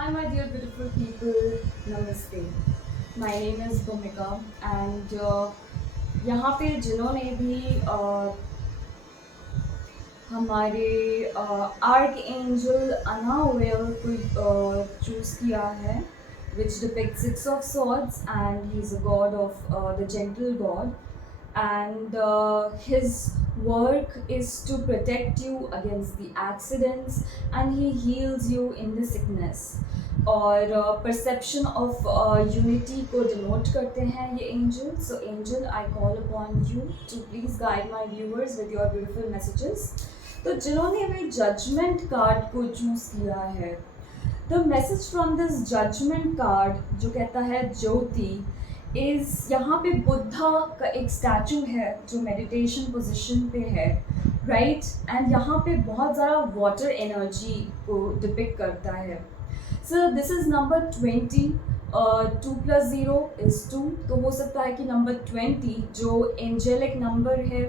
Hi, my dear beautiful people. Namaste. My name is Bhumika and यहाँ पे जिन्होंने भी हमारे आर्क एंजल अनावेल को चूज़ किया है which depicts six of swords and he's a god of the gentle god and his work is to protect you against the accidents and he heals you in the sickness और perception of unity को denote करते हैं ये angel so angel I call upon you to please guide my viewers with your beautiful messages तो जिन्होंने भी judgement card को choose किया है the message from this judgement card जो कहता है ज्योति इज़ यहाँ पे बुद्धा का एक स्टैचू है जो मेडिटेशन पोजीशन पे है राइट एंड यहाँ पे बहुत ज़्यादा वाटर एनर्जी को डिपिक्ट करता है सर दिस इज़ नंबर 20 2 + 0 = 2 तो हो सकता है कि नंबर 20 जो एंजेलिक नंबर है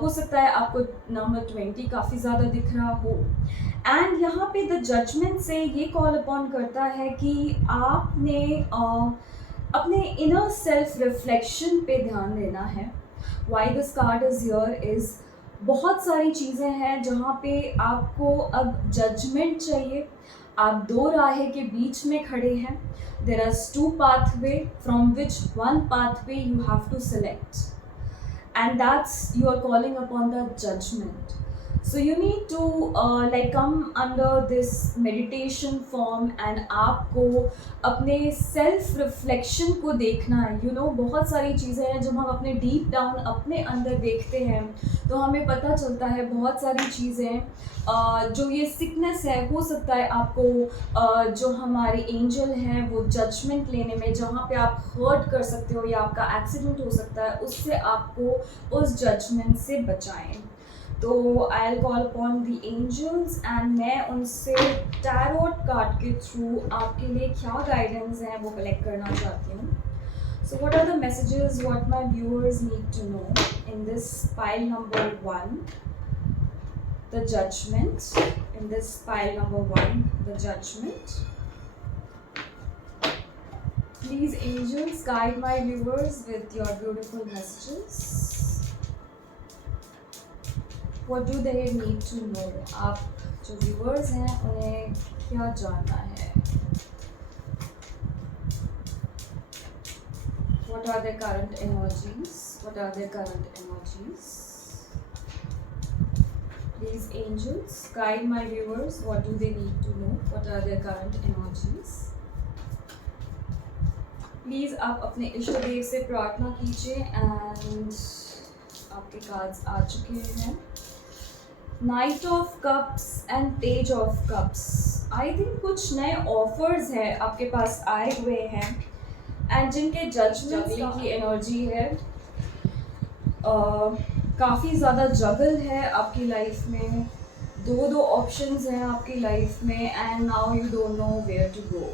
हो सकता है आपको नंबर 20 काफ़ी ज़्यादा दिख रहा हो एंड यहाँ पे द जजमेंट से ये कॉल अपॉन करता है कि आपने अपने इनर सेल्फ रिफ्लेक्शन पे ध्यान देना है why this card is here is बहुत सारी चीज़ें हैं जहाँ पे आपको अब जजमेंट चाहिए आप दो राहे के बीच में खड़े हैं there are two pathway from which one pathway you have to select and that's you are calling upon the judgment so you need to like come under this meditation form and आपको अपने self reflection को देखना है बहुत सारी चीज़ें हैं जब हम अपने डीप डाउन अपने अंदर देखते हैं तो हमें पता चलता है बहुत सारी चीज़ें जो ये सिकनेस है हो सकता है आपको जो हमारे एंजल हैं वो जजमेंट लेने में जहाँ पे आप हर्ट कर सकते हो या आपका एक्सीडेंट हो सकता है उससे आपको उस जजमेंट से बचाएं तो I will call upon the angels and मैं उनसे टैरोट कार्ड के थ्रू आपके लिए क्या गाइडेंस हैं वो कलेक्ट करना चाहती हूँ So what are the messages what my viewers need to know in this pile number 1? The judgment. In this pile number 1, the judgment. Please angels guide my viewers with your beautiful messages. What do they need to know? आप जो viewers हैं उन्हें क्या जानना है? What are their current energies? What are their current energies? Please angels guide my viewers. What do they need to know? What are their current energies? Please आप अपने इष्ट देव से प्रार्थना कीजिए and आपके कार्ड्स आ चुके हैं Knight of Cups and Page of Cups. I think कुछ नए ऑफर्स हैं आपके पास आए हुए हैं एंड जिनके जजमेंट की एनर्जी है काफ़ी ज़्यादा जगल है आपकी लाइफ में दो ऑप्शंस हैं आपकी लाइफ में and now you don't know where to go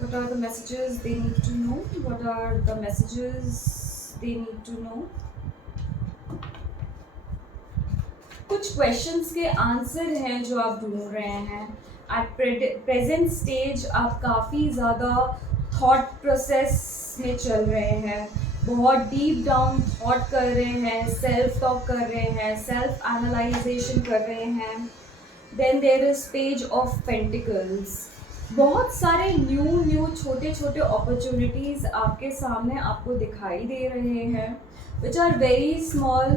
what are the messages they need to know what are the messages they need to know कुछ क्वेश्चंस के आंसर हैं जो आप ढूंढ रहे हैं एट प्रेजेंट स्टेज आप काफ़ी ज़्यादा थॉट प्रोसेस में चल रहे हैं बहुत डीप डाउन थॉट कर रहे हैं सेल्फ टॉक कर रहे हैं सेल्फ एनालाइजेशन कर रहे हैं then there is page of pentacles बहुत सारे न्यू छोटे छोटे अपॉर्चुनिटीज़ आपके सामने आपको दिखाई दे रहे हैं which are very small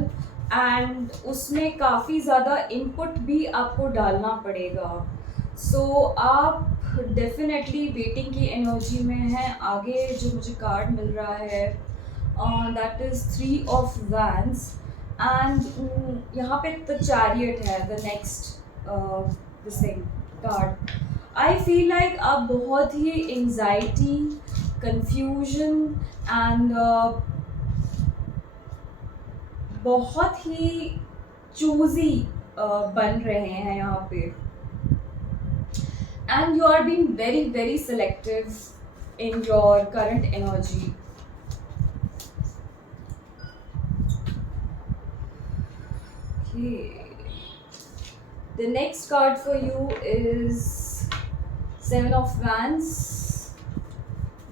and उसमें काफ़ी ज़्यादा इनपुट भी आपको डालना पड़ेगा सो आप डेफिनेटली वेटिंग की एनर्जी में हैं आगे जो मुझे कार्ड मिल रहा है that is 3 of Wands and यहाँ पे द चैरियट है the next this thing card I feel like आप बहुत ही एंजाइटी कंफ्यूजन एंड बहुत ही चूजी बन रहे हैं यहाँ पे and you are being very selective in your current energy okay the next card for you is seven of wands,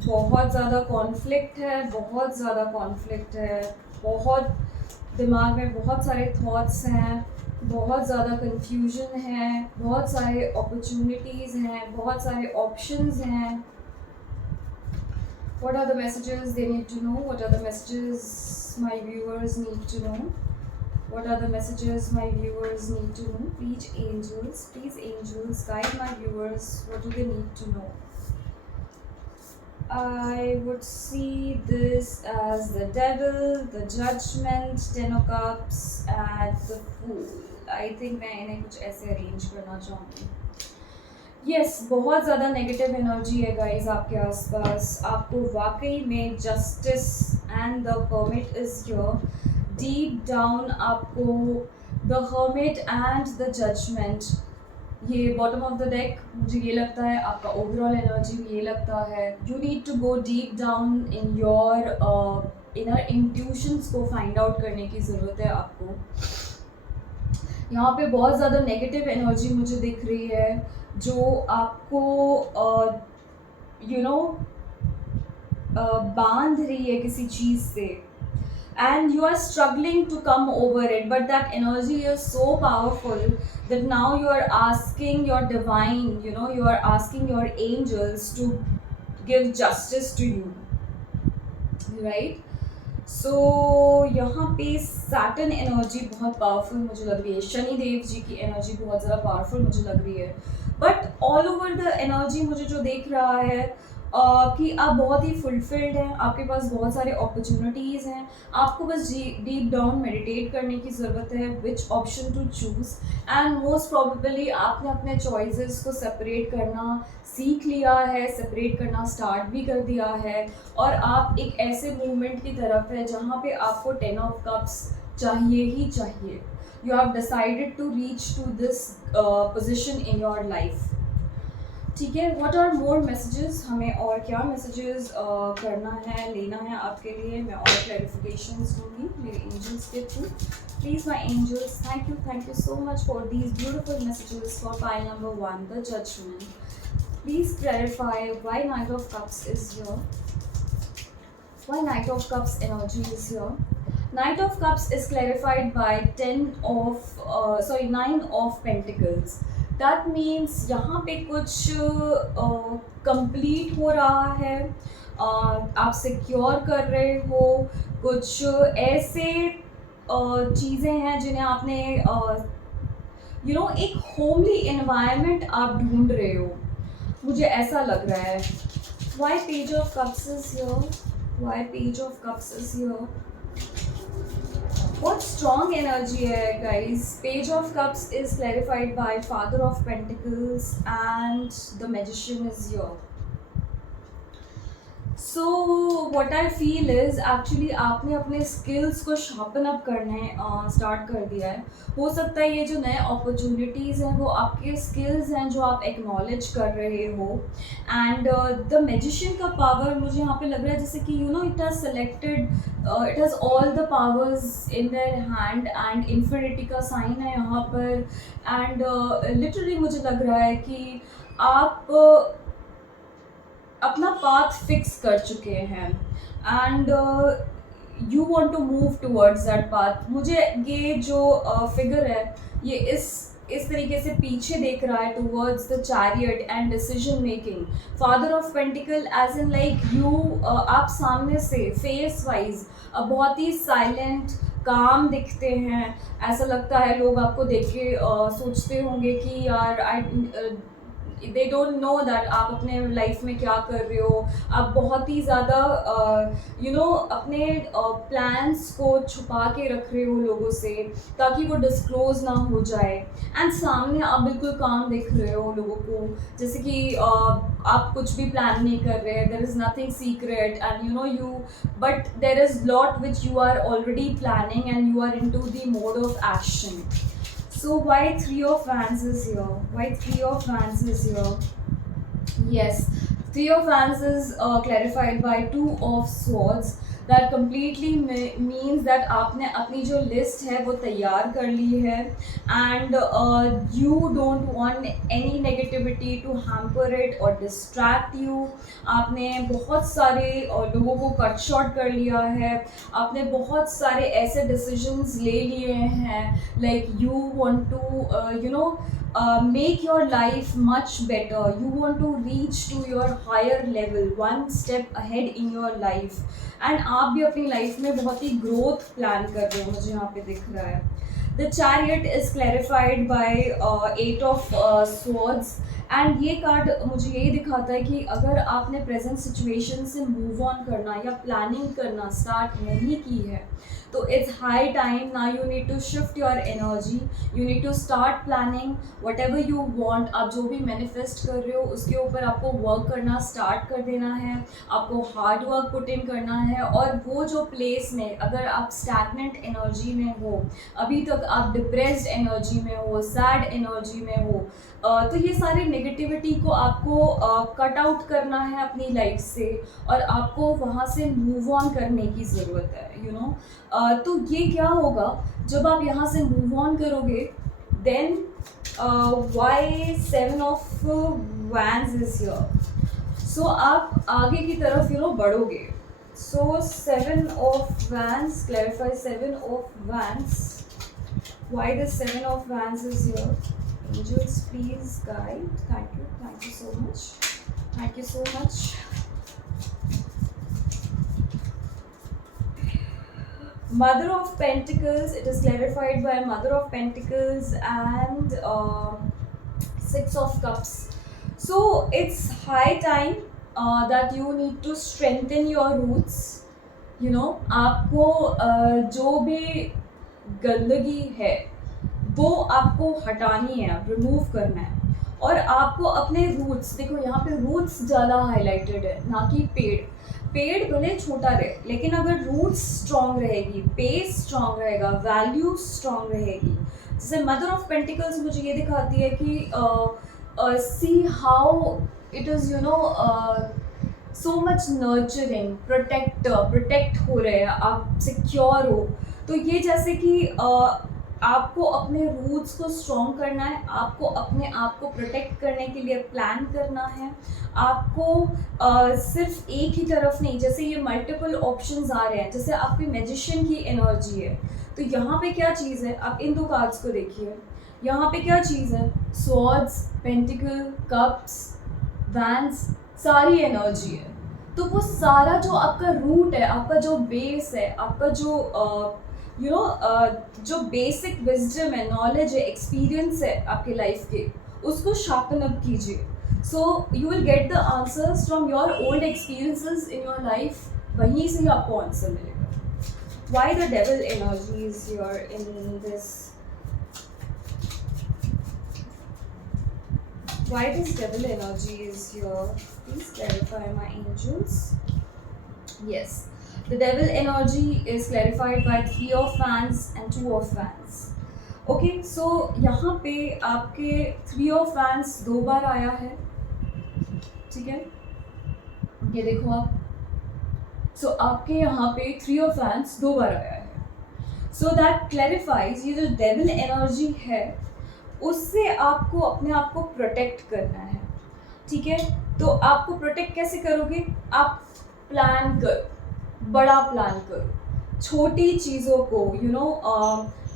बहुत ज़्यादा कॉन्फ्लिक्ट है, बहुत ज़्यादा कॉन्फ्लिक्ट है, बहुत दिमाग में बहुत सारे थॉट्स हैं, बहुत ज़्यादा कंफ्यूजन है, बहुत सारे अपॉर्चुनिटीज़ हैं, बहुत सारे ऑप्शंस हैं. What are the messages they need to know? What are the messages my viewers need to know? What are the messages my viewers need to know? Please angels, guide my viewers. What do they need to know? I would see this as the devil, the judgment, 10 of cups and the fool. I think मैं इन्हें कुछ ऐसे arrange करना चाहूँगी. Yes, बहुत ज़्यादा negative energy है guys आपके आसपास. आपको वाकई में justice and the hermit is here. Deep down आपको the hermit and the judgement, ये बॉटम ऑफ द डेक मुझे ये लगता है, आपका ओवरऑल एनर्जी भी ये लगता है. You need to go deep down in your inner intuitions को फाइंड आउट करने की ज़रूरत है आपको. यहाँ पे बहुत ज़्यादा नेगेटिव एनर्जी मुझे दिख रही है जो आपको बांध रही है किसी चीज़ से, and you are struggling to come over it, but that energy is so powerful that now you are asking your divine, you are asking your angels to give justice to you, right? So यहाँ पे Saturn energy बहुत powerful मुझे लग रही है, शनिदेव जी की energy बहुत ज़्यादा पावरफुल मुझे लग रही है. But all over the energy मुझे जो देख रहा है कि आप बहुत ही फुलफिल्ड हैं, आपके पास बहुत सारे अपॉर्चुनिटीज़ हैं. आपको बस डीप डाउन मेडिटेट करने की ज़रूरत है which option to choose, and most probably आपने अपने चॉइसेस को सेपरेट करना सीख लिया है, सेपरेट करना स्टार्ट भी कर दिया है, और आप एक ऐसे मूवमेंट की तरफ है जहाँ पे आपको 10 ऑफ कप्स चाहिए ही चाहिए. You have decided to reach to this position in your life. ठीक है, व्हाट आर मोर मैसेजेस, हमें और क्या मैसेजेस करना है, लेना है आपके लिए. मैं और क्लैरिफिकेशंस दूँगी मेरे एंजल्स के थ्रू. Please my angels, thank you so much for these beautiful messages for pile number 1, the judgement. Please clarify why knight of cups is here, why knight of cups energy is here. Knight of Cups is clarified by 9 of Pentacles. That means यहाँ पे कुछ complete हो रहा है, आप secure कर रहे हो, कुछ ऐसे चीज़ें हैं जिन्हें आपने एक होमली एनवायरनमेंट आप ढूंढ रहे हो, मुझे ऐसा लग रहा है. Why Page of Cups is here? Why Page of Cups is here? बहुत स्ट्रॉन्ग एनर्जी है guys. Page of cups is clarified bye father of pentacles and the magician is here. So what I feel is actually आपने अपने skills को sharpen up करने start कर दिया है. हो सकता है ये जो नए अपॉर्चुनिटीज़ हैं वो आपके स्किल्स हैं जो आप एक्नॉलेज कर रहे हो. एंड द मैजिशियन का पावर मुझे यहाँ पे लग रहा है जैसे कि it has selected, it has all the powers in their hand, and infinity का साइन है यहाँ पर. एंड लिटरली मुझे लग रहा है कि आप अपना पाथ फिक्स कर चुके हैं, and you want to move towards that path. मुझे ये जो फिगर है ये इस तरीके से पीछे देख रहा है towards the chariot and decision making. Father of pentacle as in like you, आप सामने से फेस वाइज बहुत ही साइलेंट काम दिखते हैं. ऐसा लगता है लोग आपको देख के सोचते होंगे कि यार दे डोंट नो दैट आप अपने लाइफ में क्या कर रहे हो. आप बहुत ही ज़्यादा अपने प्लान्स को छुपा के रख रहे हो लोगों से ताकि वो डिस्क्लोज ना हो जाए. एंड सामने आप बिल्कुल काम देख रहे हो लोगों को, जैसे कि आप कुछ भी प्लान नहीं कर रहे. There is nothing secret, and but there is lot which you are already planning and you are into the mode of action. So why 3 of Wands is here? Why 3 of Wands is here? Yes, 3 of Wands is clarified by 2 of Swords. That completely means that आपने अपनी जो list है वो तैयार कर ली है, and you don't want any negativity to hamper it और डिस्ट्रैक्ट यू। आपने बहुत सारे लोगों को कट शॉर्ट कर लिया है, आपने बहुत सारे ऐसे डिसीजंस ले लिए हैं, like you want to make your life much better, you want to reach to your higher level, one step ahead in your life, and आप भी अपनी लाइफ में बहुत ही ग्रोथ प्लान कर रहे हो, मुझे यहाँ पे दिख रहा है। The chariot is clarified by 8 of swords, and ये कार्ड मुझे यही दिखाता है कि अगर आपने प्रेजेंट सिचुएशन से मूव ऑन करना या प्लानिंग करना स्टार्ट नहीं की है, तो इट्स हाई टाइम ना, you need to shift your energy, you need to start planning whatever you want. आप जो भी मैनिफेस्ट कर रहे हो उसके ऊपर आपको वर्क करना स्टार्ट कर देना है, आपको हार्ड वर्क पुट इन करना है, और वो जो प्लेस में अगर आप स्टैग्नेंट एनर्जी में हो, अभी तक आप डिप्रेस्ड एनर्जी में हो, सैड एनर्जी में हो, तो ये सारी नेगेटिविटी को आपको कट आउट करना है अपनी लाइफ से, और आपको वहाँ से मूव ऑन करने की ज़रूरत है, यू नो। तो ये क्या होगा जब आप यहाँ से मूव ऑन करोगे, then why 7 of wands is here, so आप आगे की तरफ बढ़ोगे। So 7 of wands clarify 7 of wands, why the 7 of wands is here. Angels, please guide. Thank you so much, thank you so much. Mother of Pentacles, it is clarified by Mother of Pentacles and 6 of Cups. So it's high time that you need to strengthen your roots, you know। आपको जो भी गंदगी है वो आपको हटानी है, remove करना है, और आपको अपने रूट्स, देखो यहाँ पे रूट्स ज़्यादा हाईलाइटेड है ना कि पेड़ भले छोटा रहे, लेकिन अगर रूट्स स्ट्रॉन्ग रहेगी, बेस स्ट्रॉन्ग रहेगा, वैल्यू स्ट्रॉन्ग रहेगी। जैसे मदर ऑफ पेंटिकल्स मुझे ये दिखाती है कि see how it is so much nurturing, protect हो रहे हैं आप, सिक्योर हो। तो ये जैसे कि आपको अपने रूट्स को स्ट्रॉन्ग करना है, आपको अपने आप को प्रोटेक्ट करने के लिए प्लान करना है, आपको सिर्फ एक ही तरफ नहीं, जैसे ये मल्टीपल ऑप्शंस आ रहे हैं, जैसे आपकी मैजिशियन की एनर्जी है, तो यहाँ पे क्या चीज़ है, आप इन 2 कार्ड्स को देखिए, यहाँ पे क्या चीज़ है, स्वॉर्ड्स, पेंटिकल, कप्स, वैंस, सारी एनर्जी है। तो वो सारा जो आपका रूट है, आपका जो बेस है, आपका जो जो बेसिक विजडम है, नॉलेज है, एक्सपीरियंस है आपके लाइफ के, उसको शार्पन अप कीजिए। So you will get the answers from your old experiences in your life, वहीं से ही आपको आंसर मिलेगा। Why the devil energy is your in this, why this devil energy is here, please clarify my angels. Yes, the devil energy is clarified by 3 of wands and 2 of wands. Okay, so यहाँ पे आपके 3 of wands 2 बार आया है, ठीक है, ये देखो आप। so आपके यहाँ पे 3 of wands 2 बार आया है, so that clarifies ये जो devil energy है उससे आपको अपने आप को प्रोटेक्ट करना है, ठीक है। तो आपको प्रोटेक्ट कैसे करोगे, आप प्लान करो, बड़ा प्लान करो, छोटी चीज़ों को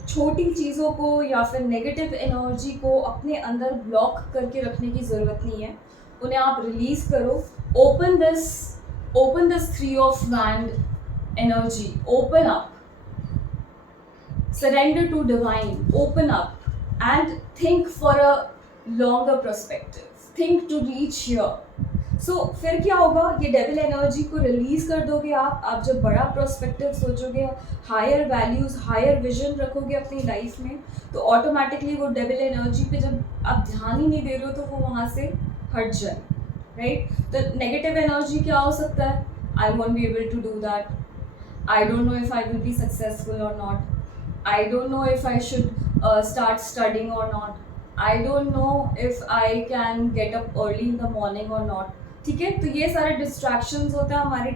छोटी चीज़ों को या फिर नेगेटिव एनर्जी को अपने अंदर ब्लॉक करके रखने की ज़रूरत नहीं है, उन्हें आप रिलीज़ करो। Open this 3 of wand energy, open up, surrender to divine, open up and think for a longer perspective, think to reach here. So फिर क्या होगा, ये डेविल एनर्जी को रिलीज कर दोगे आप जब बड़ा प्रोस्पेक्टिव सोचोगे, हायर वैल्यूज, हायर विजन रखोगे अपनी लाइफ में, तो ऑटोमेटिकली वो डेविल एनर्जी पे जब आप ध्यान ही नहीं दे रहे हो तो वो वहाँ से हट जाए, राइट। तो नेगेटिव एनर्जी क्या हो सकता है, I want be able to do that, I don't know if I will be successful और not, I don't know if I should start studying or not, I don't know if I can get up early in the morning or not, ठीक है। तो ये सारे distractions होते हैं हमारे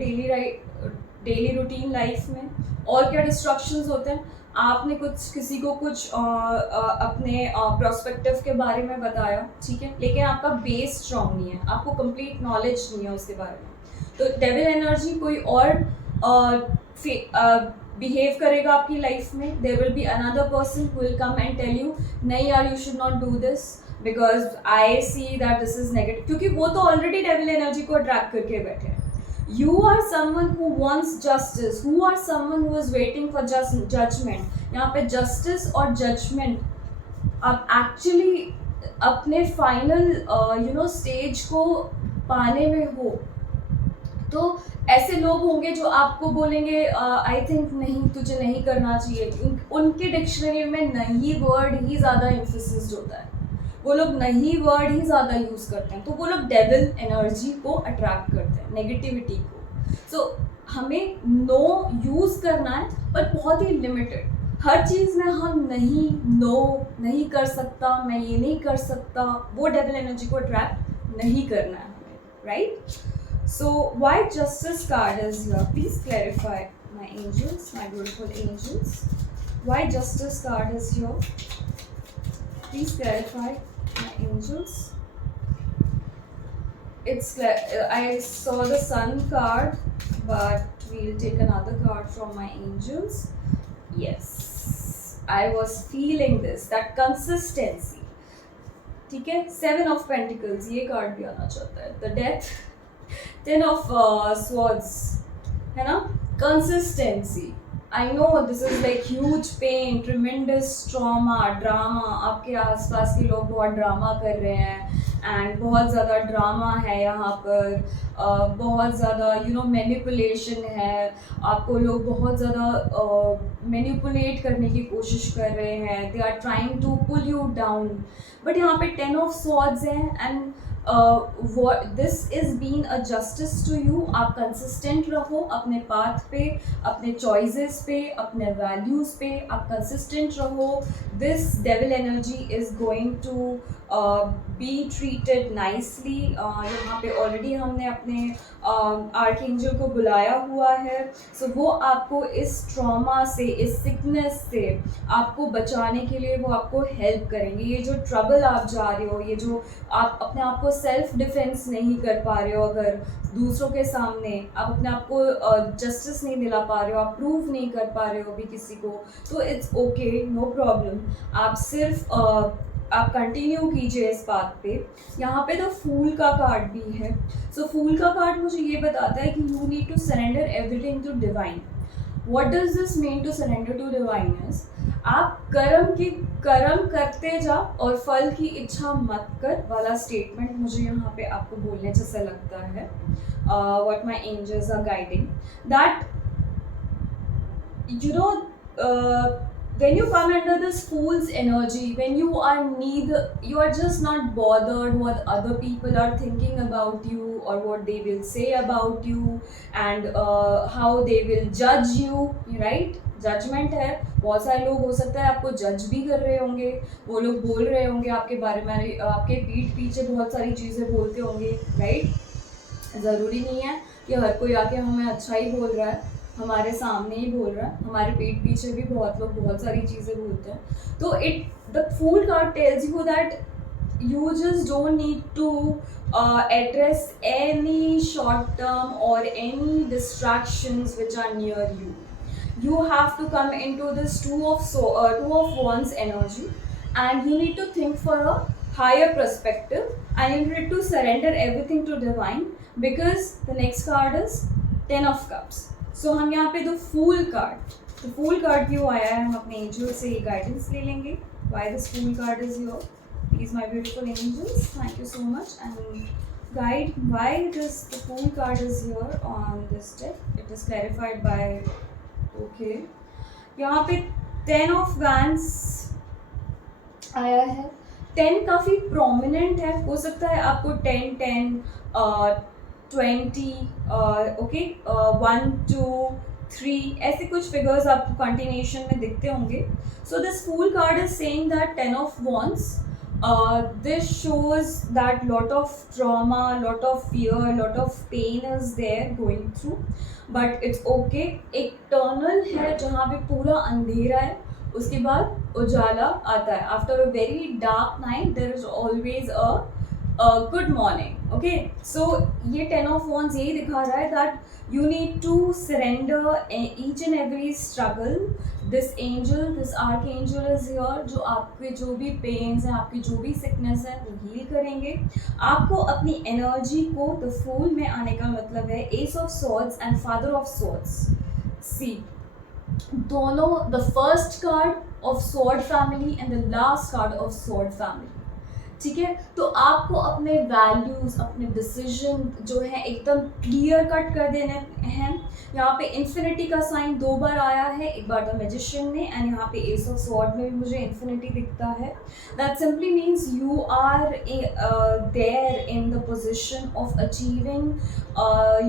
daily routine life में। और क्या डिस्ट्रक्शंस होते हैं, आपने कुछ किसी को कुछ अपने प्रोस्पेक्टिव के बारे में बताया, ठीक है, लेकिन आपका बेस स्ट्रॉन्ग नहीं है, आपको कंप्लीट नॉलेज नहीं है उसके बारे में, तो डेविल एनर्जी कोई और बिहेव करेगा आपकी लाइफ में। There will be another person who will come and tell you नहीं यार you should not do this because I see that this is negative, क्योंकि वो तो ऑलरेडी डेविल एनर्जी को अट्रैक्ट करके बैठे हैं। You are someone who wants justice, who are someone who is waiting for just judgment। यहाँ पे justice और judgment आप actually अपने final stage को पाने में हो, तो ऐसे लोग होंगे जो आपको बोलेंगे आई थिंक नहीं तुझे नहीं करना चाहिए। उनके डिक्शनरी में नहीं वर्ड ही ज़्यादा एम्फेसिस्ड होता है, वो लोग नहीं वर्ड ही ज़्यादा यूज़ करते हैं, तो वो लोग डेविल एनर्जी को अट्रैक्ट करते हैं, नेगेटिविटी को। सो हमें नो यूज़ करना है, पर बहुत ही लिमिटेड। हर चीज़ में हम नहीं कर सकता, मैं ये नहीं कर सकता, वो डेविल एनर्जी को अट्रैक्ट नहीं करना है हमें, right. So why justice card is here, please clarify my angels, my beautiful angels, why justice card is here, please clarify my angels। I saw the sun card, but we'll take another card from my angels। Yes, I was feeling this, that consistency, ठीक है। 7 of Pentacles ये card भी आना चाहता है, the death, 10 of swords, है ना, consistency। I know this is like huge pain, tremendous trauma, drama, आपके आसपास के लोग बहुत ड्रामा कर रहे हैं एंड बहुत ज़्यादा ड्रामा है यहाँ पर, बहुत ज़्यादा मैनिपुलेशन है, आपको लोग बहुत ज़्यादा मैनिपुलेट करने की कोशिश कर रहे हैं, they are trying to pull you down. But यहाँ पे 10 of swords है and this is been a justice to you. आप कंसिस्टेंट रहो अपने पाथ पे, अपने चॉइसेस पे, अपने वैल्यूज पे आप कंसिस्टेंट रहो। This devil energy is going to be treated nicely. यहाँ पे ऑलरेडी हमने अपने आर्कएंजल को बुलाया हुआ है, सो वो आपको इस ट्रॉमा से, इस सिकनेस से आपको बचाने के लिए वो आपको हेल्प करेंगे। ये जो ट्रबल आप जा रहे हो, ये जो आप अपने आप को सेल्फ डिफेंस नहीं कर पा रहे हो, अगर दूसरों के सामने आप अपने आप को जस्टिस नहीं दिला पा रहे हो, आप प्रूव नहीं कर पा रहे हो भी किसी को, तो इट्स ओके, नो प्रॉब्लम। आप सिर्फ आप कंटिन्यू कीजिए इस बात पे। यहाँ पे तो फूल का कार्ड भी है। सो फूल का कार्ड मुझे ये बताता है कि you need to surrender everything to divine. What does this mean to surrender to divine is, आप कर्म करते जा और फल की इच्छा मत कर वाला स्टेटमेंट मुझे यहाँ पे आपको बोलने जैसा लगता है। What my angels are guiding that when you come under this fool's energy, when you are just not bothered what other people are thinking about you or what they will say about you and how they will judge you, right? Judgement है, बहुत सारे लोग हो सकता है आपको जज भी कर रहे होंगे, वो लोग बोल रहे होंगे आपके बारे में, आपके पीठ पीछे बहुत सारी चीज़ें बोलते होंगे, राइट। ज़रूरी नहीं है कि हर कोई आके हमें अच्छा ही बोल रहा है, हमारे सामने ही बोल रहा है, हमारे पीठ पीछे भी बहुत लोग बहुत सारी चीज़ें बोलते हैं। तो the fool card tells you that you just don't need to address any short term or any distractions which are near you. You have to come into this two of wands energy, and you need to think for a higher perspective, and you need to surrender everything to divine, because the next card is 10 of cups. So हम यहाँ पे the fool card क्यों आया है, हम अपने angel से ये guidance ले लेंगे why this fool card is here। Please my beautiful angels, thank you so much, and guide why the fool card is here on this deck। It is clarified by okay। यहाँ पे 10 of wands आया है। 10 काफ़ी prominent है, हो सकता है आपको 10 20 ओके 1 2 3 ऐसे कुछ फिगर्स आपको कंटिन्यूशन में दिखते होंगे। So this fool card is saying that 10 of wands This shows that lot of trauma, lot of fear, lot of pain is there going through, but it's okay. एक tunnel है जहाँ पे पूरा अंधेरा है, उसके बाद उजाला आता है. After a very dark night there is always a good morning. Okay, so ये 10 of Wands यही दिखा रहा है that you need to surrender each and every struggle. This angel, this archangel is here, जो आपके जो भी पेन्स हैं, आपकी जो भी सिकनेस है वो हील करेंगे. आपको अपनी एनर्जी को द फूल में आने का मतलब है ace of swords and father of swords. See दोनों, the first card of sword family and the last card of sword family. ठीक है, तो आपको अपने वैल्यूज़, अपने डिसीजन जो है एकदम क्लियर कट कर देने हैं. यहाँ पे इन्फिनिटी का साइन 2 बार आया है, एक बार द मैजिशियन ने एंड यहाँ पे एस ऑफ स्वॉर्ड में भी मुझे इन्फिनिटी दिखता है. That simply means you are there in the position of achieving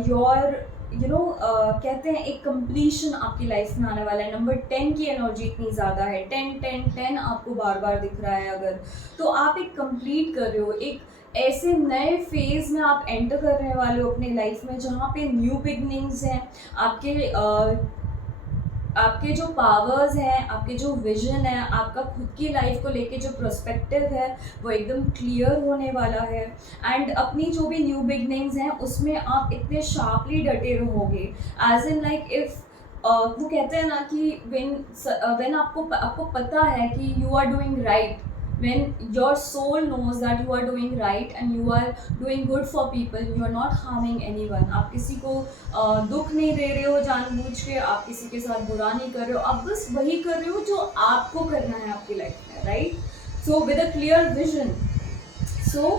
your कहते हैं एक कंप्लीशन आपकी लाइफ में आने वाला है. नंबर 10 की एनर्जी इतनी ज़्यादा है, 10 10 10 आपको बार बार दिख रहा है. अगर तो आप एक कंप्लीट कर रहे हो, एक ऐसे नए फेज़ में आप एंटर करने वाले हो अपने लाइफ में जहाँ पे न्यू बिगनिंग्स हैं. आपके जो पावर्स हैं, आपके जो विजन है, आपका खुद की लाइफ को लेके जो प्रोस्पेक्टिव है वो एकदम क्लियर होने वाला है. एंड अपनी जो भी न्यू बिगनिंग्स हैं उसमें आप इतने शार्पली डटे रहोगे, एज इन लाइक इफ़ वो कहते हैं ना कि व्हेन आपको पता है कि you are doing right, when your soul knows that you are doing right and you are doing good for people, you are not harming anyone. आप किसी को दुख नहीं दे रहे हो जानबूझ के, आप किसी के साथ बुरा नहीं कर रहे हो, आप बस वही कर रहे हो जो आपको करना है आपकी लाइफ में, right. So with a clear vision, so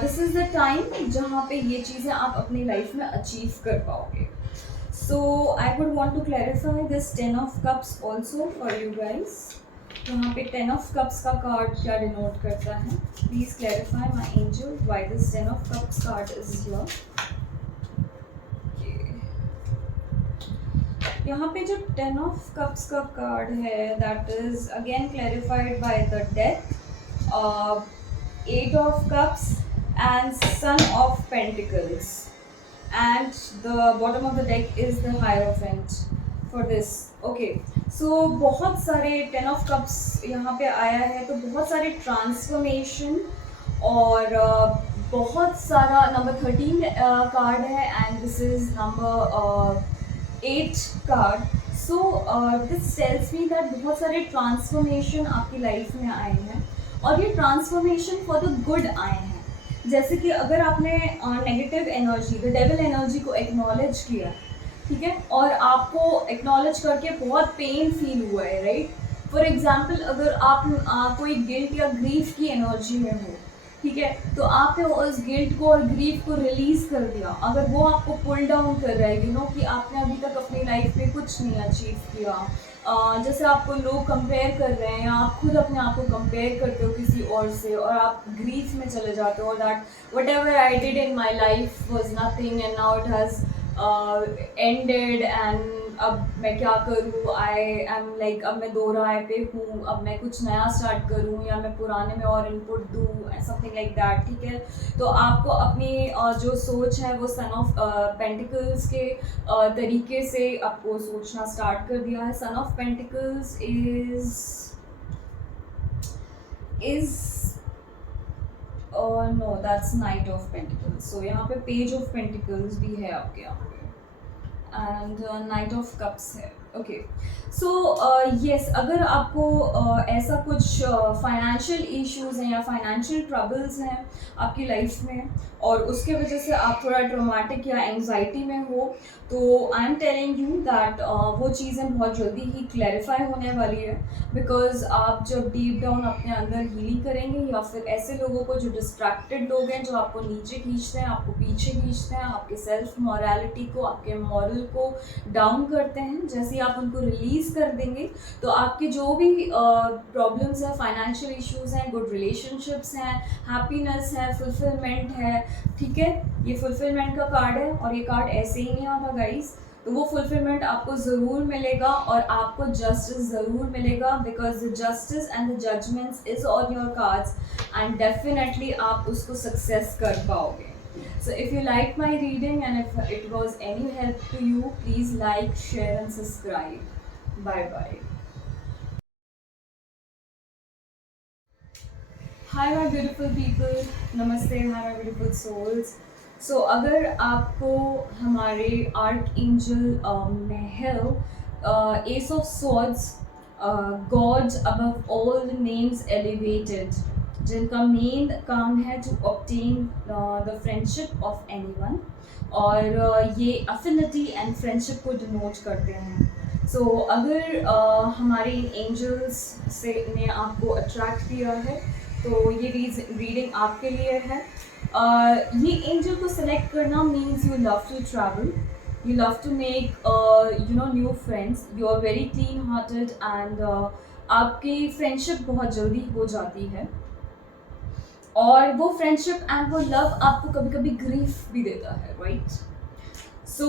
this is the time जहाँ पे ये चीज़ें आप अपनी लाइफ में अचीव कर पाओगे. So I would want to clarify this 10 of Cups also for you guys. यहाँ पे 10 of Cups का कार्ड क्या डिनोट करता है? Please clarify my angel why this 10 of Cups card is here. यहाँ पे जो 10 of Cups का कार्ड है that is again clarified by the death, 8 of Cups and Son of Pentacles, and the bottom of the deck is the Hierophant for this. Okay, so बहुत सारे 10 of Cups यहाँ पे आया है, तो बहुत सारे ट्रांसफॉर्मेशन और बहुत सारा नंबर 13 कार्ड है and this is number 8 card. So this tells me that बहुत सारे ट्रांसफॉर्मेशन आपकी लाइफ में आए हैं और ये ट्रांसफॉर्मेशन फॉर द गुड आए हैं. जैसे कि अगर आपने negative energy, the devil energy को एक्नॉलेज किया, ठीक है, और आपको एक्नॉलेज करके बहुत पेन फील हुआ है, राइट. फॉर एग्जाम्पल अगर आप कोई गिल्ट या ग्रीफ की एनर्जी में हो, ठीक है, तो आपने उस गिल्ट को और ग्रीफ को रिलीज़ कर दिया. अगर वो आपको पुल डाउन कर रहा है, कि आपने अभी तक अपनी लाइफ में कुछ नहीं अचीव किया, जैसे आपको लोग कंपेयर कर रहे हैं या आप खुद अपने आप को कंपेयर करते हो किसी और से और आप ग्रीफ में चले जाते हो that what ever I did in my life was nothing and now it has ended and अब मैं क्या करूँ, आई एम लाइक अब मैं दोहराए पे हूँ, अब मैं कुछ नया स्टार्ट करूँ या मैं पुराने में और इनपुट दूँ, समथिंग लाइक दैट. ठीक है, तो आपको अपनी जो सोच है वो सन ऑफ पेंटिकल्स के तरीके से आपको सोचना स्टार्ट कर दिया है. Son of pentacles is no that's knight of pentacles. So यहाँ पे पेज ऑफ पेंटिकल्स भी है आपके यहाँ पे एंड नाइट ऑफ कप्स है. ओके, सो येस, अगर आपको ऐसा कुछ फाइनेंशियल इश्यूज़ हैं या फाइनेंशियल ट्रबल्स हैं आपकी लाइफ में और उसके वजह से आप थोड़ा ट्रोमेटिक या एंजाइटी में हो, तो I am telling you that वो चीज़ें बहुत जल्दी ही क्लैरिफाई होने वाली है. बिकॉज आप जब डीप डाउन अपने अंदर हीलिंग करेंगे या फिर ऐसे लोगों को जो डिस्ट्रैक्टेड लोग हैं, जो आपको नीचे खींचते हैं, आपको पीछे खींचते हैं, आपके सेल्फ मॉरलिटी को, आपके मॉरल को डाउन करते हैं, जैसे आप उनको रिलीज़ कर देंगे तो आपके जो भी प्रॉब्लम्स हैं, फाइनेंशियल इश्यूज़ हैं, गुड रिलेशनशिप्स हैं, हैप्पीनेस है, फुलफिलमेंट है. ठीक है, ये फुलफिलमेंट का कार्ड है और ये कार्ड ऐसे ही नहीं आता गाइस. तो वो फुलफिलमेंट आपको ज़रूर मिलेगा और आपको जस्टिस ज़रूर मिलेगा, because the justice and the judgements is on your cards and definitely आप उसको सक्सेस कर पाओगे. So if you like my reading and if it was any help to you, please like, share and subscribe. Bye bye. Hi my beautiful people, नमस्ते, hi my beautiful souls. So अगर आपको हमारे arc angel में है ace of swords, god above all names elevated, जिनका main काम है to obtain the friendship of anyone, और ये अफिनिटी एंड फ्रेंडशिप को डिनोट करते हैं. सो अगर हमारे एंजल्स से ने आपको अट्रैक्ट किया है तो ये रीडिंग आपके लिए है. ये एंजल को सेलेक्ट करना means you love to travel, you love to make new friends, you are very clean hearted and आपकी फ्रेंडशिप बहुत जल्दी हो जाती है, और वो फ्रेंडशिप एंड वो लव आपको कभी कभी ग्रीफ भी देता है, राइट. सो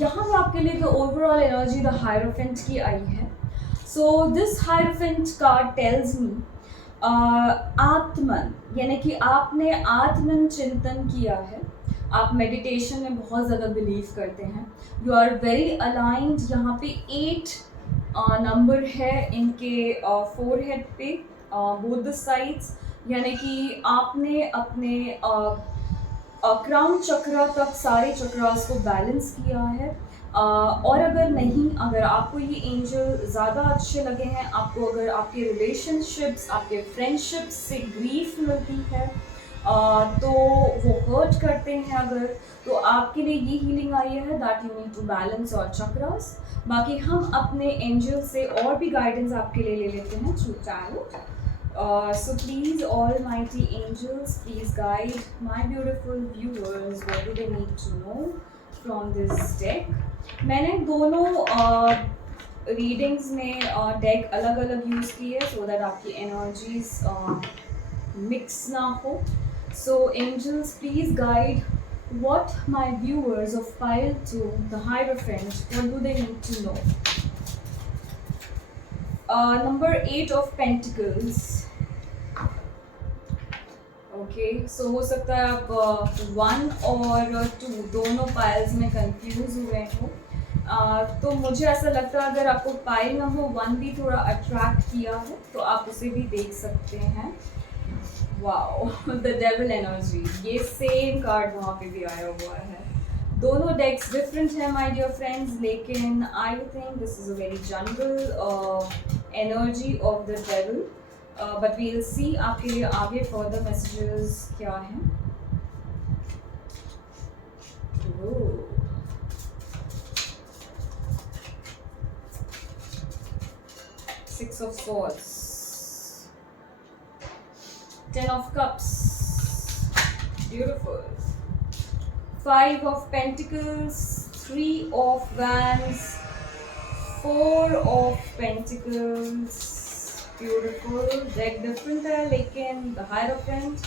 यहाँ पे आपके लिए the overall energy the hierophant की आई है. So this hierophant card tells me आत्मन, यानी कि आपने आत्मन चिंतन किया है, आप मेडिटेशन में बहुत ज़्यादा बिलीव करते हैं, यू आर वेरी अलाइंड. यहाँ पे 8 नंबर है इनके फोरहेड पे, बोथ द साइड्स, यानी कि आपने अपने क्राउन चक्रा तक सारे चक्रास को बैलेंस किया है. और अगर आपको ये एंजल ज़्यादा अच्छे लगे हैं, आपको अगर आपके रिलेशनशिप्स, आपके फ्रेंडशिप्स से ग्रीफ मिलती है, तो वो हर्ट करते हैं अगर, तो आपके लिए ये हीलिंग आई है that you need to balance और चक्रास. बाकी हम अपने एंजल से और भी गाइडेंस आपके लिए ले लेते हैं through tarot. So please, almighty angels, please guide my beautiful viewers. What do they need to know from this deck? मैंने दोनों रीडिंग्स में डेक अलग अलग यूज़ की है सो दैट आपकी एनर्जीज मिक्स ना हो. So angels, please guide what my viewers of pile 2, the Hierophant, what do they need to know? Number 8 of Pentacles. Okay, सो हो सकता है आप 1 और 2 दोनों पाइल्स में कंफ्यूज हुए हो. तो मुझे ऐसा लगता है अगर आपको पाइल नंबर 1 भी थोड़ा अट्रैक्ट किया है तो आप उसे भी देख सकते हैं. वाओ, द डेविल एनर्जी, ये सेम कार्ड वहाँ पे भी आया हुआ है. दोनों डेक्स डिफरेंट हैं माय डियर फ्रेंड्स, लेकिन I think this is a very general energy of the devil. But we will see आपके लिए आगे फर्दर मैसेजेस क्या हैं. Six of Swords, 10 of Cups, beautiful. 5 of Pentacles, 3 of Wands, 4 of Pentacles, beautiful. Deck different है लेकिन the Hierophant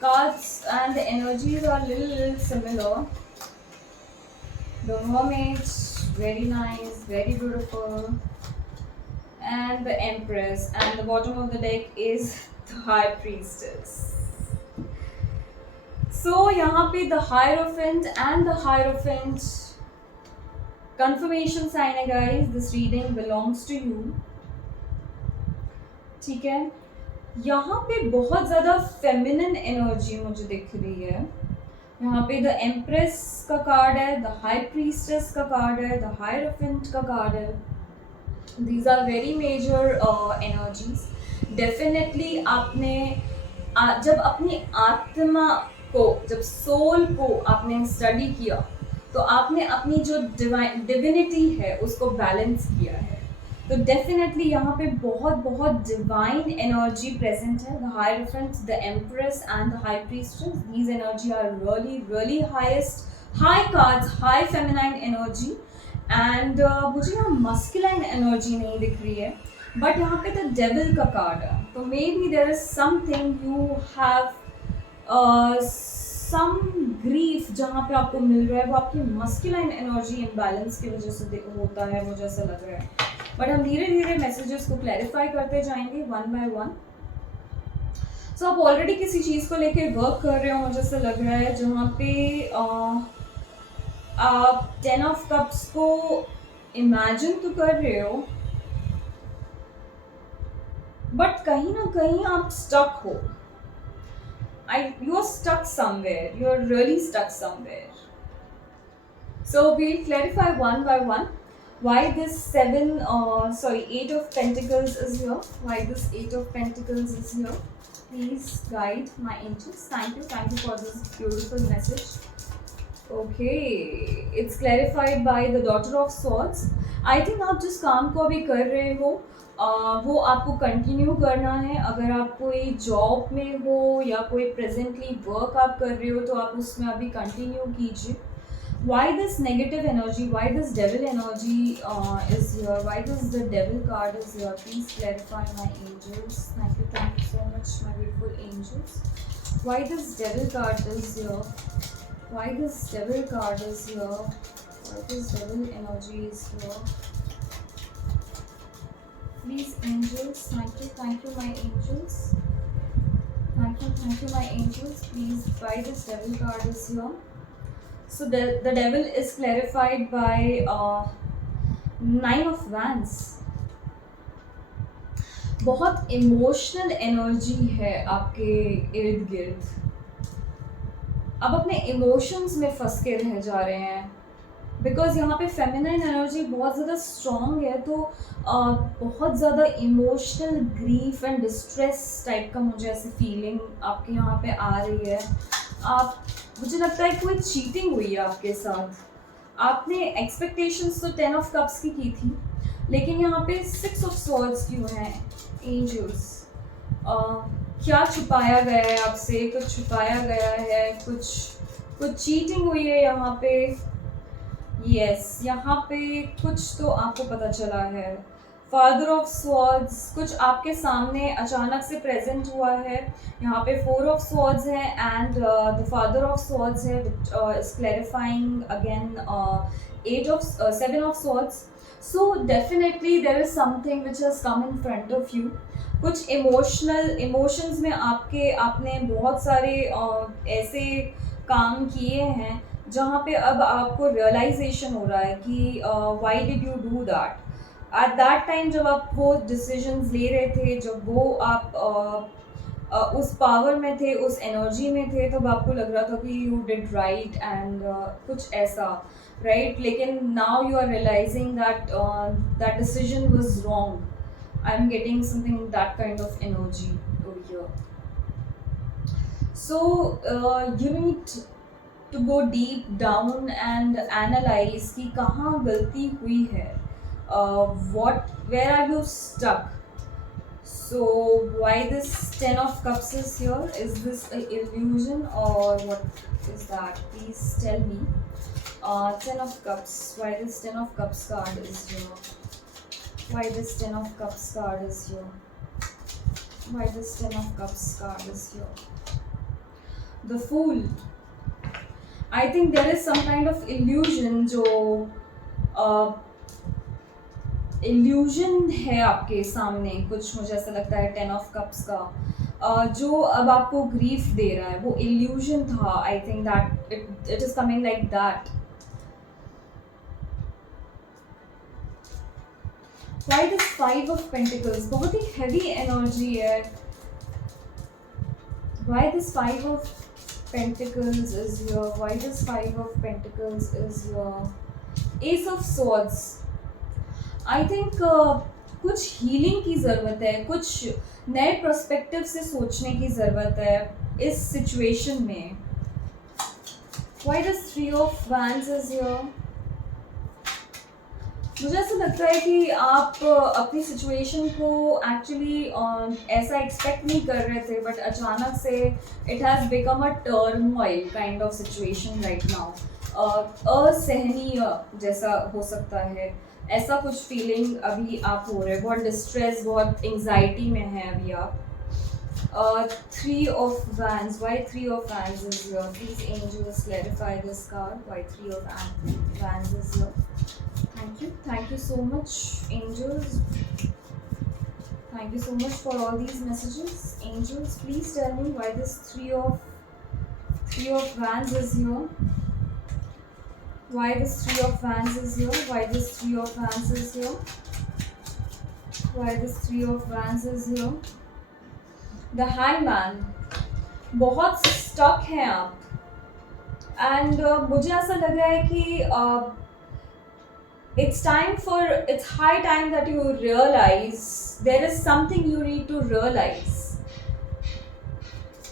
cards and the energies are little similar. The Hermit, very nice, very beautiful, and the Empress, and the bottom of the deck is the High Priestess. So यहाँ पे the Hierophant and the Hierophant confirmation sign है guys. This reading belongs to you. ठीक है, यहाँ पे बहुत ज़्यादा feminine energy मुझे दिख रही है. यहाँ पे द एम्प्रेस का कार्ड है, द हाई प्रीस्टेस का कार्ड है, द हायरोफेंट का कार्ड है. These are very major energies. Definitely आपने जब अपनी आत्मा को, जब सोल को आपने स्टडी किया तो आपने अपनी जो डिविनिटी है उसको बैलेंस किया है. तो डेफिनेटली यहाँ पे बहुत बहुत डिवाइन एनर्जी प्रेजेंट है. The hierophant, the empress and the high priestess, these energy are really really highest, high cards, high feminine energy. And मुझे यहाँ मस्कुलाइन एनर्जी नहीं दिख रही है, बट यहाँ पे द डेविल का कार्ड है. तो maybe there is something, you have some grief जहाँ पे आपको मिल रहा है वो आपकी मस्कुलाइन एनर्जी इम्बैलेंस की वजह से होता है, मुझे ऐसा लग रहा है। बट हम धीरे धीरे मैसेजेस को क्लैरिफाई करते जाएंगे वन बाय वन। सो आप ऑलरेडी किसी चीज़ को लेके वर्क कर रहे हो, मुझे ऐसा लग रहा है, जहाँ पे आप 10 ऑफ कप्स को इमेजिन तो कर रहे हो, बट कहीं ना कहीं आप स्टक हो। You are stuck somewhere. You are really stuck somewhere. So we'll clarify one by one why this Eight of Pentacles is here. Why this Eight of Pentacles is here. Please guide my angels. Thank you for this beautiful message. Okay, it's clarified by the Daughter of Swords. I think आप जिस काम को अभी कर रहे हो वो आपको कंटिन्यू करना है। अगर आप कोई जॉब में हो या कोई प्रेजेंटली वर्क आप कर रहे हो तो आप उसमें अभी कंटिन्यू कीजिए। Why this negative energy? Why this devil energy is here? Why the devil card is here? Please clarify, my angels. Thank you so much, my beautiful angels. Why this devil card is here? Why this devil card is here? Why this devil energy is here? Please, angels, thank you, my angels. Thank you, my angels. Please, why this devil card is here? So the devil is clarified by 9 of Wands. बहुत emotional energy है आपके इर्द गिर्द। अब अपने emotions में फंस के रह जा रहे हैं, बिकॉज यहाँ पे फेमिनाइन एनर्जी बहुत ज़्यादा स्ट्रॉन्ग है, तो बहुत ज़्यादा emotional grief and distress type का मुझे ऐसी फीलिंग आपके यहाँ पे आ रही है। मुझे लगता है कोई चीटिंग हुई है आपके साथ। आपने एक्सपेक्टेशंस तो 10 ऑफ कप्स की थी, लेकिन यहाँ पे 6 ऑफ स्वॉर्ड्स क्यों हैं एंजल्स? क्या छुपाया गया है आपसे? कुछ छुपाया गया है, कुछ चीटिंग हुई है यहाँ पे। यस, यहाँ पे कुछ तो आपको पता चला है। फादर ऑफ स्वॉर्ड्स कुछ आपके सामने अचानक से प्रेजेंट हुआ है। यहाँ पे 4 ऑफ स्वॉर्ड्स है and the father of swords है, is clarifying again 7 of swords. So definitely there is something which has come in front of you. कुछ इमोशंस में आपने बहुत सारे ऐसे काम किए हैं जहाँ पे अब आपको रियलाइजेशन हो रहा है कि why did you do that. At that time जब आप वो डिसीजंस ले रहे थे, जब वो आप उस पावर में थे, उस एनर्जी में थे, तब आपको लग रहा था कि यू डिड राइट एंड कुछ ऐसा, राइट? लेकिन now you are realising that decision was wrong. I am getting something that kind of energy over here. So you need to go deep down and analyze कि कहाँ गलती हुई है, where are you stuck? So why this 10 of cups is here? Is this an illusion or what is that? Please tell me. 10 of cups, why this 10 of cups card is here? Why this 10 of cups card is here? Why this 10 of cups card is here? The Fool. I think there is some kind of illusion जो illusion है आपके सामने, कुछ मुझे ऐसा लगता है 10 of cups का जो अब आपको ग्रीफ दे रहा है, वो illusion था। I think that it is coming like that. Why this 5 of Pentacles? बहुत ही heavy energy है। Why this 5 of Pentacles is here? Why this 5 of Pentacles is here? Ace of Swords. I think कुछ healing की ज़रूरत है, कुछ नए perspective से सोचने की ज़रूरत है इस सिचुएशन में। Why this 3 of Wands is here? मुझे ऐसा लगता है कि आप अपनी सिचुएशन को एक्चुअली ऐसा एक्सपेक्ट नहीं कर रहे थे, बट अचानक से it has become a turmoil kind of situation right now. असहनीय जैसा हो सकता है, ऐसा कुछ फीलिंग अभी आप हो रहे हैं। बहुत डिस्ट्रेस, बहुत एंजाइटी में है अभी आप। Three of Wands. Why Three of Wands is here? Please, angels, clarify this card. Why Three of Wands is here? Thank you. Thank you so much, angels. Thank you so much for all these messages. Angels, please tell me why this Three of Wands is here. Why this Three of Wands is here? Why this Three of Wands is here? Why this Three of Wands is here? The Hangman. बहुत stuck हैं आप. And मुझे ऐसा लग रहा है कि it's high time that you realize there is something you need to realize.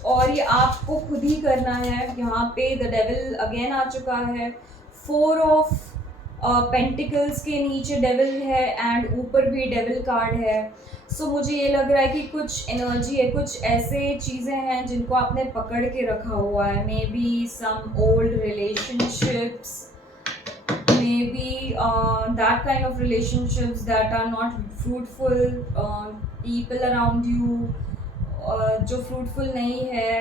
और ये आपको खुद ही करना है. यहाँ पे द डेविल अगेन आ चुका है. 4 ऑफ पेंटिकल्स के नीचे डेविल है एंड ऊपर भी डेविल कार्ड है. सो मुझे ये लग रहा है कि कुछ एनर्जी है, कुछ ऐसे चीज़ें हैं जिनको आपने पकड़ के रखा हुआ है. Maybe some old relationships, maybe that kind of relationships that are not fruitful, people around you जो fruitful नहीं है.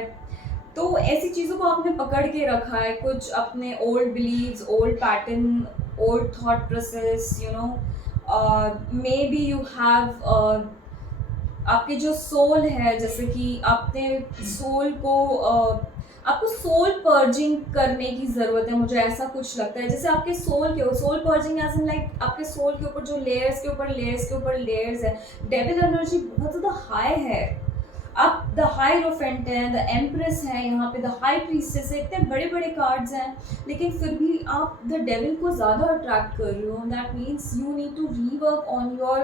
तो ऐसी चीज़ों को आपने पकड़ के रखा है. कुछ अपने old beliefs, old pattern, old thought process, you know, maybe you have आपके जो सोल है, जैसे कि आपने सोल को आपको सोल पर्जिंग करने की ज़रूरत है. मुझे ऐसा कुछ लगता है जैसे आपके soul purging as in like आपके सोल के ऊपर जो लेयर्स के ऊपर लेयर्स है. डेविल एनर्जी बहुत ज़्यादा हाई है. आप द हायरोफेंट हैं, द एम्प्रेस हैं, यहाँ पे द हाई प्रीस्टेस है. इतने बड़े बड़े कार्ड्स हैं लेकिन फिर भी आप द डेविल को ज़्यादा अट्रैक्ट कर रहे हो. That means you need to rework on your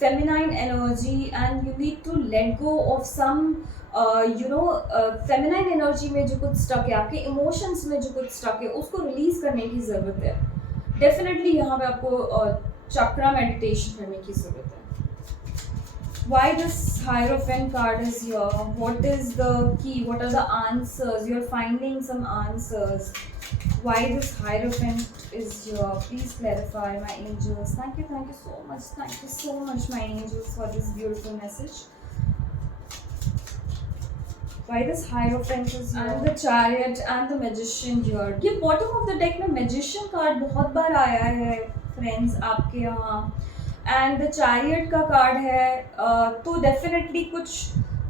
feminine energy and you need to let go of some feminine energy में जो कुछ स्टक है, आपके इमोशंस में जो कुछ स्टक है, उसको रिलीज करने की ज़रूरत है. डेफिनेटली यहाँ पे आपको चक्रा मेडिटेशन करने की ज़रूरत है. Why this Hierophant card is here? What is the key? What are the answers? You're finding some answers. Why this Hierophant is here? Please clarify, my angels. Thank you so much. Thank you so much, my angels, for this beautiful message. Why this Hierophant is here? And the Chariot and the Magician here. ये bottom of the deck में Magician card बहुत बार आया है friends आपके यहाँ. And the chariot का card है. तो डेफिनेटली कुछ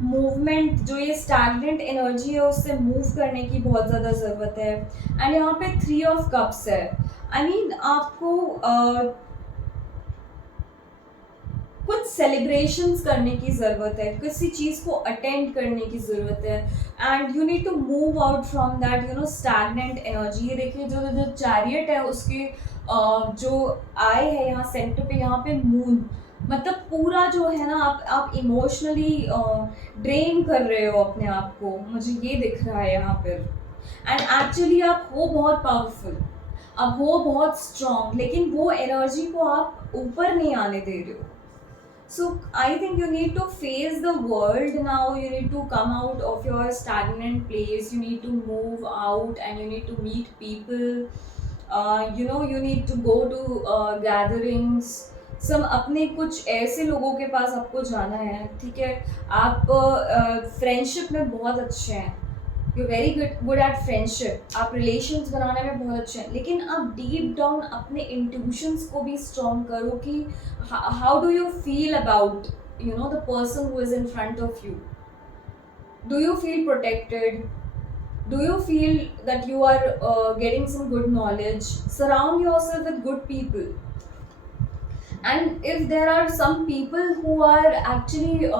मूवमेंट, जो ये स्टैग्नेंट एनर्जी है उससे मूव करने की बहुत ज़्यादा ज़रूरत है. एंड यहाँ पे 3 ऑफ कप्स है. आई मीन आपको कुछ सेलिब्रेशंस करने की ज़रूरत है, किसी चीज़ को अटेंड करने की ज़रूरत है. And you need to move out from that stagnant energy. ये देखिए जो चैरियट है उसके जो आई है यहाँ सेंटर पे, यहाँ पे मून, मतलब पूरा जो है ना आप इमोशनली ड्रेन कर रहे हो अपने आप को. मुझे ये दिख रहा है यहाँ पर. एंड एक्चुअली आप हो बहुत पावरफुल, आप हो बहुत स्ट्रॉन्ग, लेकिन वो एनर्जी को आप ऊपर नहीं आने दे रहे हो. So I think you need to face the world now. You need to come out of your stagnant place. You need to move out and you need to meet people. You need to go to gatherings. सब अपने कुछ ऐसे लोगों के पास आपको जाना है. ठीक है, आप फ्रेंडशिप में बहुत अच्छे हैं. You very good at friendship. आप रिलेशंस बनाने में बहुत अच्छे हैं, लेकिन आप डीप डाउन अपने इंट्यूशंस को भी स्ट्रॉन्ग करो कि how do you feel about the person who is in front of you. Do you feel protected? Do you feel that you are getting some good knowledge? Surround yourself with good people. And if there are some people who are actually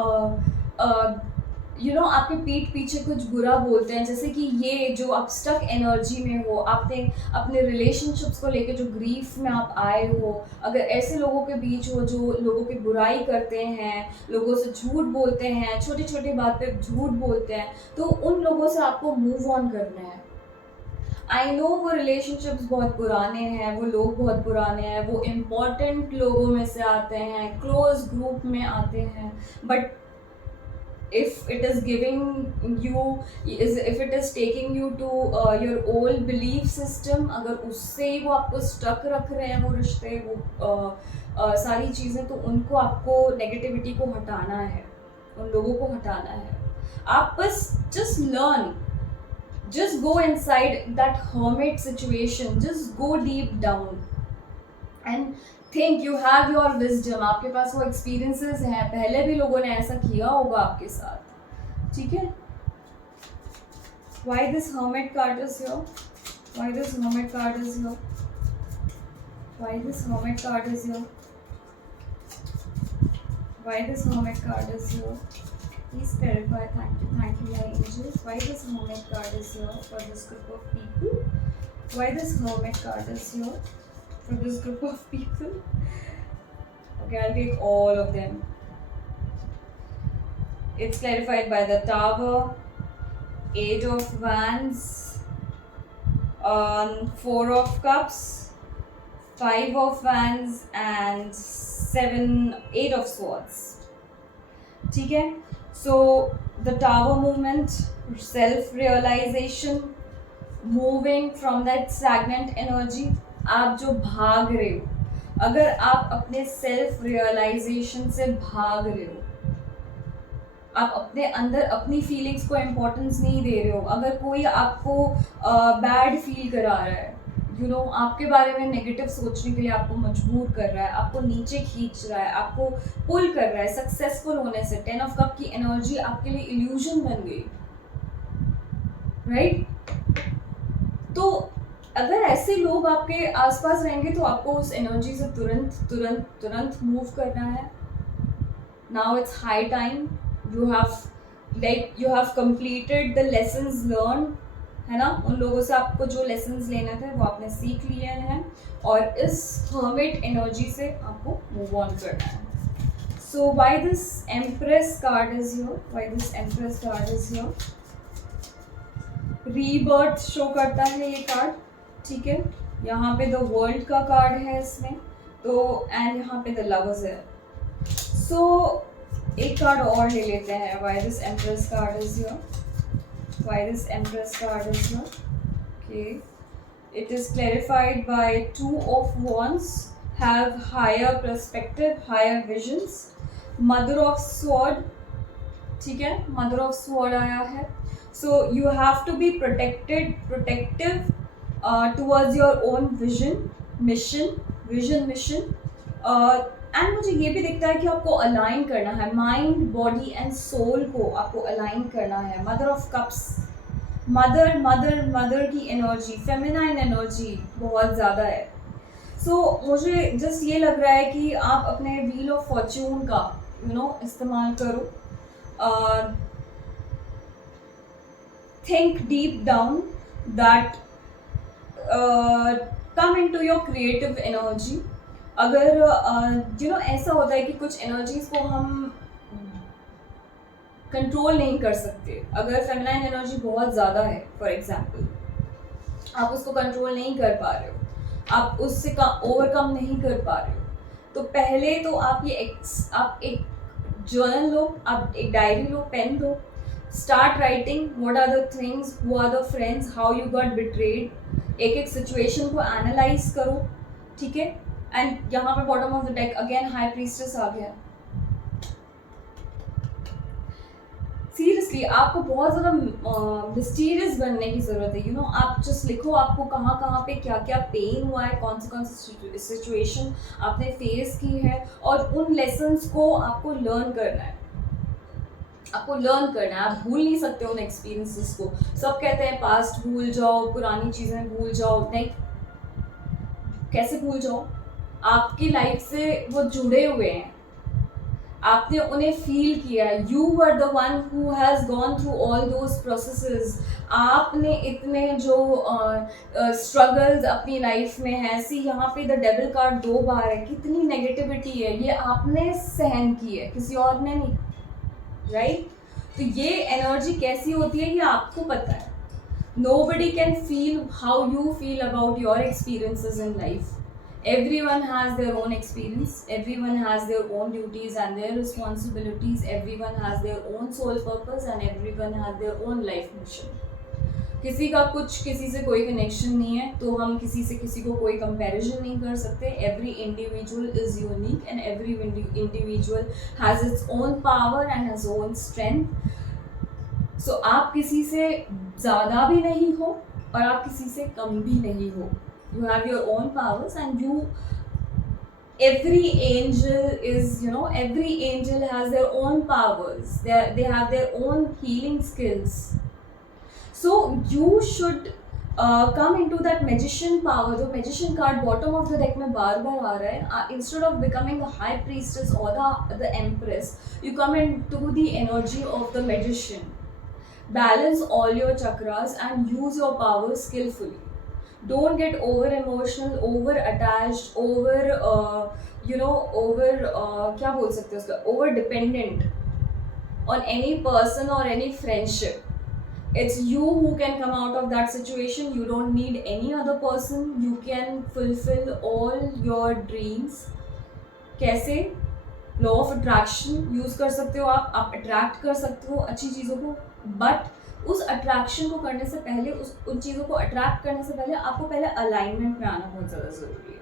आपके पीठ पीछे कुछ बुरा बोलते हैं, जैसे कि ये जो आप स्टक एनर्जी में हो, आपने अपने रिलेशनशिप्स को लेके जो ग्रीफ में आप आए हो, अगर ऐसे लोगों के बीच हो जो लोगों की बुराई करते हैं, लोगों से झूठ बोलते हैं, छोटी छोटी बात पे झूठ बोलते हैं, तो उन लोगों से आपको मूव ऑन करना है. आई नो वो रिलेशनशिप्स बहुत पुराने हैं, वो लोग बहुत पुराने हैं, वो इम्पॉर्टेंट लोगों में से आते हैं, क्लोज ग्रुप में आते हैं, but if it is taking you to your old belief system, अगर उससे ही वो आपको स्टक रख रहे हैं वो रिश्ते, वो सारी चीज़ें, तो उनको आपको नेगेटिविटी को हटाना है. उन लोगों को हटाना है। आप बस just learn, just go inside that hermit situation, just go deep down and think you have your wisdom, आपके पास वो experiences हैं, पहले भी लोगों ने ऐसा किया होगा आपके साथ, ठीक है। Why this hermit card is here? Why this hermit card is here? Why this hermit card is here? Why this hermit card is here? Please clarify. Thank you, my angels. Why this hermit card is here for this group of people? Why this hermit card is here for this group of people? Okay, I'll take all of them. It's clarified by the Tower, Eight of Wands, Four of Cups, Five of Wands, and Eight of Swords. ठीक है। So the Tower movement, self-realization, moving from that stagnant energy, आप जो भाग रहे हो, अगर आप अपने सेल्फ रियलाइजेशन से भाग रहे हो, आप अपने अंदर अपनी फीलिंग्स को इम्पोर्टेंस नहीं दे रहे हो, अगर कोई आपको बैड फील करा रहा है, यू नो आपके बारे में नेगेटिव सोचने के लिए आपको मजबूर कर रहा है, आपको नीचे खींच रहा है, आपको पुल कर रहा है सक्सेसफुल होने से, 10 ऑफ कप की एनर्जी आपके लिए इल्यूजन बन गई, राइट। तो अगर ऐसे लोग आपके आसपास रहेंगे तो आपको उस एनर्जी से तुरंत तुरंत तुरंत मूव करना है। Now it's high time, you have completed the lessons learned, है ना। उन लोगों से आपको जो lessons लेने थे वो आपने सीख लिए हैं और इस hermit energy से आपको move on करना है। So why this Empress card is here? Why this Empress card is here? rebirth show करता है ये कार्ड, ठीक है। यहाँ पे the world का कार्ड है इसमें, तो एंड यहाँ पे the lovers है। So एक कार्ड और ले लेते हैं। Why this Empress card is here? Why this Empress card is here? Okay, it is clarified by Two of Wands, have higher perspective, higher visions. Mother of Sword, ठीक है, Mother of Sword आया है। So you have to be protective towards your own mission. And मुझे ये भी दिखता है कि आपको अलाइन करना है, माइंड बॉडी एंड सोल को आपको अलाइन करना है। मदर ऑफ कप्स, मदर की एनर्जी, फेमिनाइन एनर्जी बहुत ज़्यादा है। सो मुझे जस्ट ये लग रहा है कि आप अपने व्हील ऑफ फॉर्च्यून का इस्तेमाल करो। Think deep down that, come into your creative energy. अगर ऐसा होता है कि कुछ एनर्जीज को हम कंट्रोल नहीं कर सकते, अगर फेमिनाइन एनर्जी बहुत ज़्यादा है फॉर एग्जांपल, आप उसको कंट्रोल नहीं कर पा रहे हो, आप उससे ओवरकम नहीं कर पा रहे हो, तो पहले तो आप एक जर्नल लो, आप एक डायरी लो, पेन लो, start writing what are the things, who are the friends, how you got betrayed. एक सिचुएशन को एनालाइज करो, ठीक है। एंड यहाँ पे bottom of the deck again high priestess आ गया। सीरियसली आपको बहुत ज़्यादा मिस्टीरियस बनने की ज़रूरत है। आप जस्ट लिखो आपको कहाँ पे क्या क्या पेन हुआ है, कौन सी सिचुएशन आपने फेस की है, और उन लेसन्स को आपको लर्न करना है। आप भूल नहीं सकते उन एक्सपीरियंसेस को। सब कहते हैं पास्ट भूल जाओ, पुरानी चीज़ें भूल जाओ, नहीं, कैसे भूल जाओ? आपकी लाइफ से वो जुड़े हुए हैं, आपने उन्हें फील किया है। You were the one who has gone through all those processes. आपने इतने जो स्ट्रगल्स अपनी लाइफ में हैं, सी यहाँ पे द डेविल कार्ड 2 बार है, कितनी नेगेटिविटी है, ये आपने सहन की है, किसी और ने नहीं, राइट। तो ये एनर्जी कैसी होती है ये आपको पता है। Nobody can feel how you feel about your experiences in life. Everyone has their own experience, everyone has their own duties and their responsibilities, everyone has their own soul purpose and everyone has their own life mission. किसी का कुछ किसी से कोई connection नहीं है, तो हम किसी से किसी को कोई कंपैरिजन नहीं कर सकते. Every individual is unique and every individual has its own power and has own strength. So आप किसी से ज़्यादा भी नहीं हो और आप किसी से कम भी नहीं हो. You have your own powers, and every angel has their own powers. They have their own healing skills. So you should come into that magician power. The magician card bottom of the deck में बार बार आ रहा है. Instead of becoming a high priestess or the empress, you come into the energy of the magician. Balance all your chakras and use your power skillfully. Don't get over emotional, over attached, क्या बोल सकते हैं उसका, over dependent on any person or any friendship. It's you who can come out of that situation. You don't need any other person. You can fulfill all your dreams. कैसे? Law of attraction use कर सकते हो आप attract कर सकते हो अच्छी चीज़ों को, बट उस अट्रैक्शन को करने से पहले, उन चीज़ों को अट्रैक्ट करने से पहले आपको पहले अलाइनमेंट में आना बहुत ज़्यादा ज़रूरी है.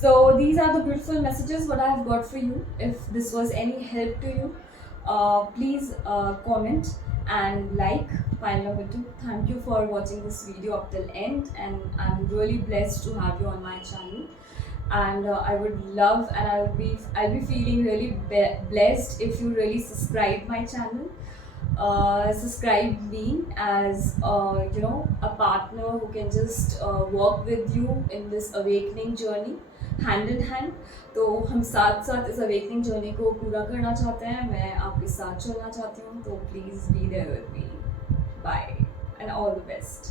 So these are the beautiful messages what I have got for you. If this was any help to you, please comment and like. File number 2. Thank you for watching this video up till end, and I'm really blessed to have you on my channel. And I would love, and I'll be feeling really blessed if you really subscribe my channel. Subscribe me as a partner who can just work with you in this awakening journey hand in hand. तो हम साथ साथ इस awakening journey को पूरा करना चाहते हैं. मैं आपके साथ चलना चाहती हूँ, तो please be there with me. Bye and all the best.